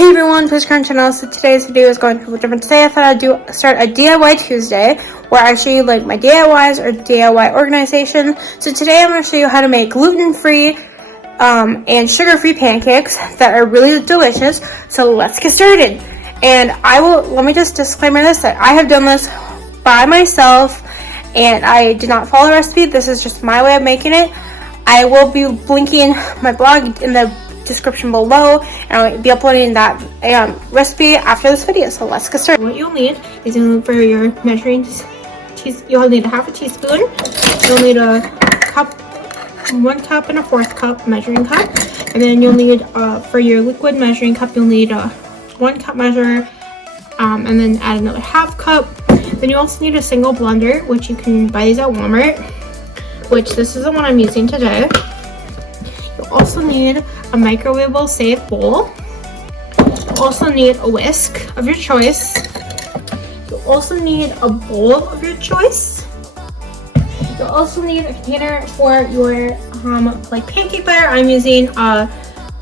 Hey everyone, please come channel. So today's video is going to be a little different. Today I thought I'd start a DIY Tuesday where I show you like my DIYs or DIY organization. So today I'm going to show you how to make gluten-free and sugar-free pancakes that are really delicious. So let's get started. And let me just disclaimer this, that I have done this by myself and I did not follow the recipe. This is just my way of making it. I will be linking my blog in the description below, and I'll be uploading that recipe after this video. So let's get started. What you'll need is for your measuring cheese, you'll need a half a teaspoon. You'll need a cup, 1 cup and a 1/4 cup measuring cup, and then you'll need for your liquid measuring cup, you'll need a 1 cup measure, and then add another 1/2 cup. Then you also need a single blender, which you can buy these at Walmart, which this is the one I'm using today. You'll also need a microwavable safe bowl. You'll also need a whisk of your choice. You'll also need a bowl of your choice. You'll also need a container for your like pancake batter. I'm using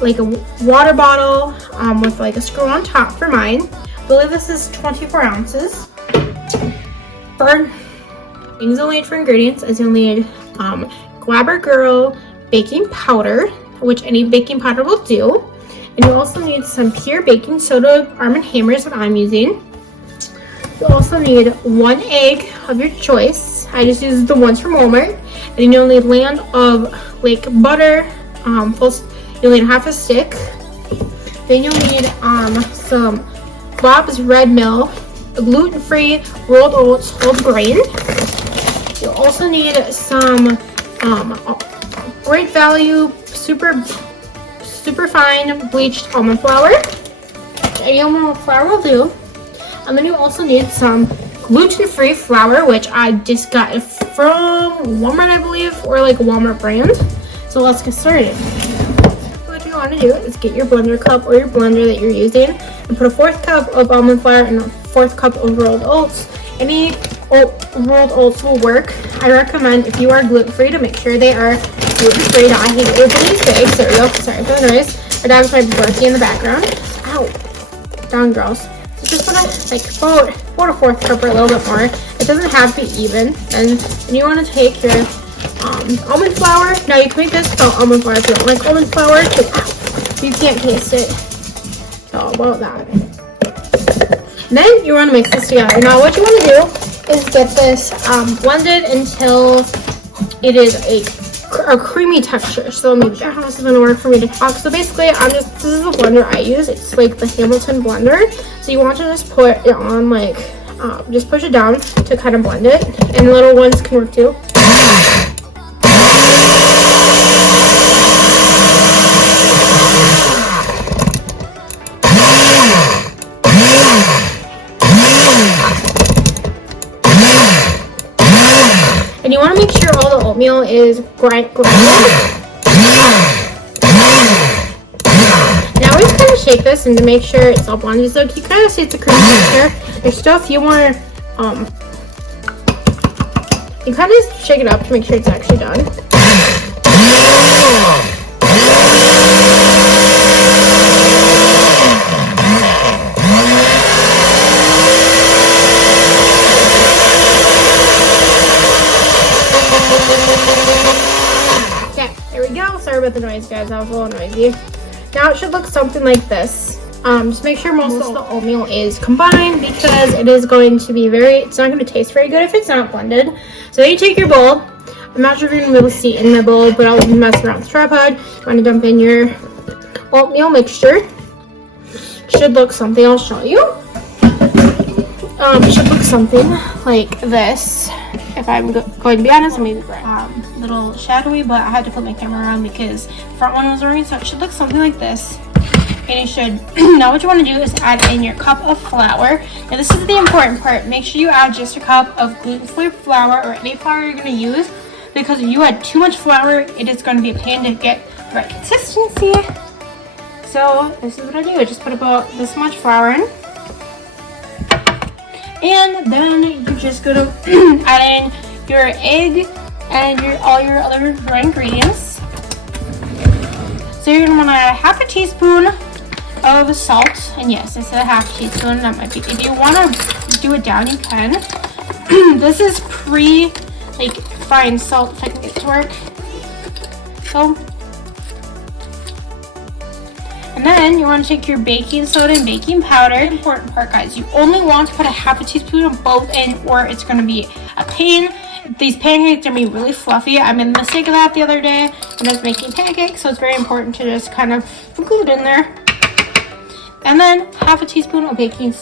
like a water bottle with like a screw on top for mine. I believe this is 24 ounces. For things you'll need for ingredients is you'll need Glabber Girl baking powder, which any baking powder will do, and you also need some pure baking soda Arm & Hammers that I'm using. You'll also need 1 egg of your choice. I just use the ones from Walmart. And you'll need land of like butter. You'll need 1/2 stick. Then you'll need some Bob's Red Mill gluten-free rolled oats whole grain. You'll also need some Great Value super fine bleached almond flour. Any almond flour will do. And then you also need some gluten-free flour, which I just got from Walmart, I believe, or like a Walmart brand. So let's get started. What you want to do is get your blender cup or your blender that you're using and put a 1/4 cup of almond flour and a 1/4 cup of rolled oats. Any rolled oats will work. I recommend, if you are gluten-free, to make sure they are gluten-free. I hate opening bags. Sorry for the noise. My dog's might be barking in the background. Ow. Down, girls. So just put like about 1/4 cup or a little bit more. It doesn't have to be even. And then you want to take your almond flour. Now you can make this without almond flour if you don't like almond flour. You can't taste it. So about that. Then you want to mix this together. Now what you want to do is get this blended until it is a creamy texture. So maybe that how this is going to work for me to talk. So basically, this is the blender I use. It's like the Hamilton blender. So you want to just put it on like, just push it down to kind of blend it. And little ones can work too. And you want to make sure all the oatmeal is grinded. Now we kind of shake this and to make sure it's all blended. So you kind of see it's a creamy texture. There's still a few more. You kind of shake it up to make sure it's actually done. Okay, there we go. Sorry about the noise, guys. That was a little noisy. Now it should look something like this. Just make sure most of the oatmeal is combined because it is going to be it's not going to taste very good if it's not blended. So then you take your bowl. I'm not sure if you're going to be able to see in my bowl, but I'll mess around with the tripod. You want to dump in your oatmeal mixture. Should look something, I'll show you. It should look something like this. If I'm going to be honest, maybe a little shadowy, but I had to put my camera around because the front one was already, so it should look something like this. And you should, now what you want to do is add in your cup of flour. Now this is the important part. Make sure you add just a cup of gluten-free flour or any flour you're going to use, because if you add too much flour, it is going to be a pain to get the right consistency. So this is what I do. I just put about this much flour in. And then you're just going to add in your egg and all your other dry ingredients. So you're going to want to add 1/2 teaspoon of salt, and yes, I said a half teaspoon. That might be, if you want to do it down, you can. This is frying salt, if I can get it to work. So, and then you want to take your baking soda and baking powder. Important part, guys, you only want to put a half a teaspoon of both in, or it's going to be a pain. These pancakes are going to be really fluffy. I made the mistake of that the other day when I was making pancakes, so it's very important to just kind of include in there. And then half a teaspoon of baking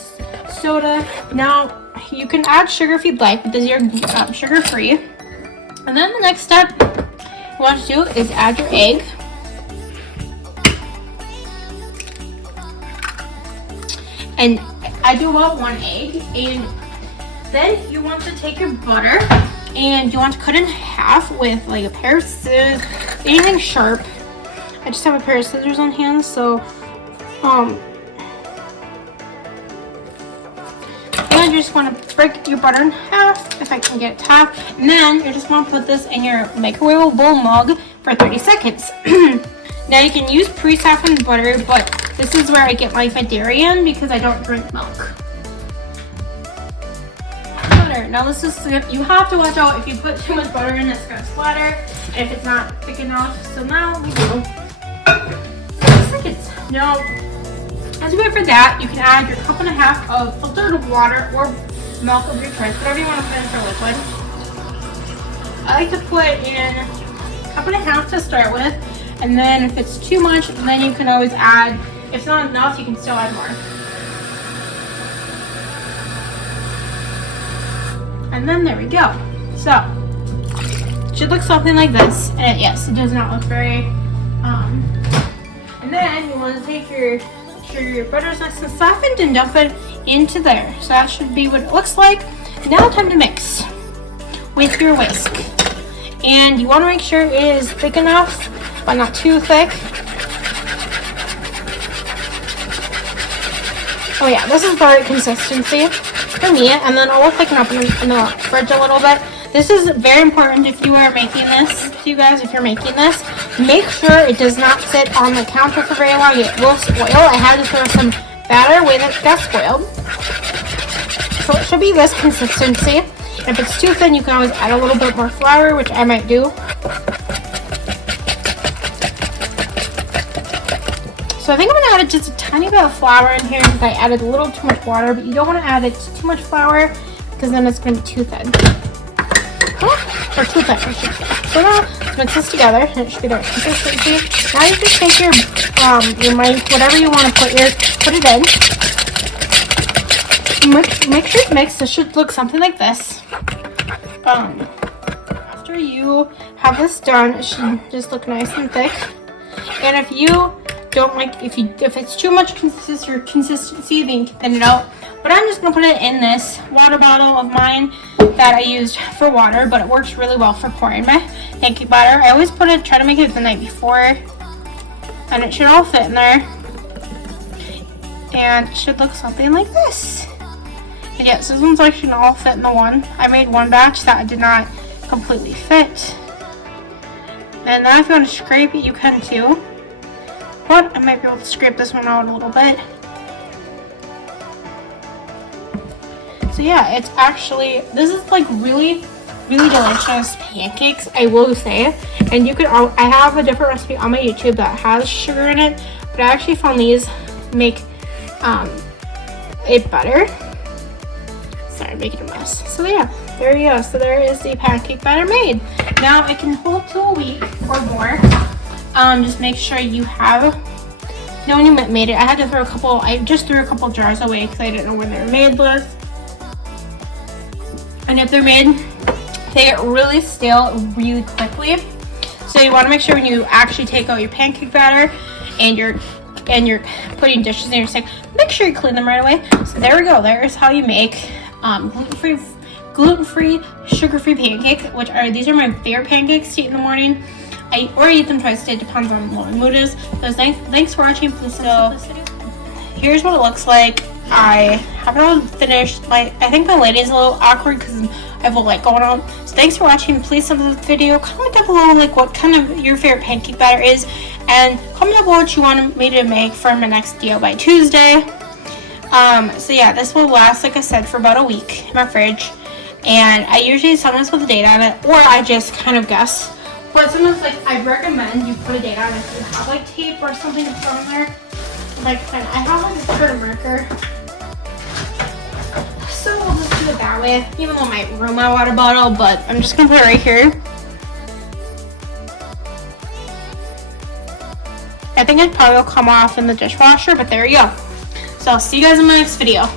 soda. Now, you can add sugar if you'd like, but these are sugar-free. And then the next step you want to do is add your egg. And I do about 1 egg. And then you want to take your butter and you want to cut it in half with like a pair of scissors, anything sharp. I just have a pair of scissors on hand, so and you just want to break your butter in half, if I can get it to half, and then you just want to put this in your microwavable mug for 30 seconds. Now you can use pre-softened butter, but this is where I get my dairy in because I don't drink milk. Butter. Now this is, you have to watch out if you put too much butter in, it's going to splatter, and if it's not thick enough. So now we go 30 seconds. Now, as you wait for that, you can add your 1.5 cups of filtered water or milk of your choice, whatever you want to put in for liquid. I like to put in 1.5 cups to start with, and then if it's too much, then you can always add. If it's not enough, you can still add more. And then there we go. So, it should look something like this. And yes, it does not look very, and then you want to take your butter's nice and softened and dump it into there. So that should be what it looks like. Now time to mix with your whisk. And you want to make sure it is thick enough, but not too thick. Oh yeah, this is the right consistency for me. And then I'll thicken up in the fridge a little bit. This is very important if you are making this, you guys, if you're making this. Make sure it does not sit on the counter for very long. It will spoil. I had to throw some batter away that got spoiled. So it should be this consistency. If it's too thin, you can always add a little bit more flour, which I might do. So I think I'm going to add just a tiny bit of flour in here because I added a little too much water, but you don't want to add it too much flour because then it's going to be too thin. Or too thick, I should say. So now, let's mix this together, and it should be the right consistency. Now you can take your mic, whatever you want to put it in. Make sure it's mixed. It should look something like this. After you have this done, it should just look nice and thick. And if you don't like, if it's too much consistency, then you can thin it out. But I'm just gonna put it in this water bottle of mine that I used for water, but it works really well for pouring my pancake batter. I always try to make it the night before, and it should all fit in there. And it should look something like this. And yes, this one's actually gonna all fit in the one. I made one batch that did not completely fit. And now if you want to scrape it, you can too. But I might be able to scrape this one out a little bit. So yeah, it's actually, this is like really, really delicious pancakes, I will say. And you can, I have a different recipe on my YouTube that has sugar in it, but I actually found these make it better. Sorry, I'm making a mess. So yeah, there you go. So there is the pancake batter made. Now it can hold to a week or more. Just make sure you have, when you made it, I had to throw I just threw a couple jars away because I didn't know when they were made with. And if they're made, they get really stale really quickly. So you want to make sure when you actually take out your pancake batter and you're putting dishes in your sink, make sure you clean them right away. So there we go. There's how you make gluten-free, sugar-free pancakes, these are my favorite pancakes to eat in the morning. I eat them twice a day, depends on what my mood is. So thanks for watching. Please here's what it looks like. I haven't all finished. I think my lighting is a little awkward because I have a light going on. So thanks for watching. Please send this video. Comment down below like what kind of your favorite pancake batter is, And comment down below what you want me to make for my next DIY Tuesday. So yeah, this will last, like I said, for about a week in my fridge. And I usually sometimes put the date on it, or I just kind of guess. But sometimes, like, I recommend you put a date on it if you have like tape or something to throw in there. Like, I have like a clear marker, so we'll just do it that way. Even though I might ruin my water bottle, but I'm just gonna put it right here. I think it probably will come off in the dishwasher, but there you go. So I'll see you guys in my next video.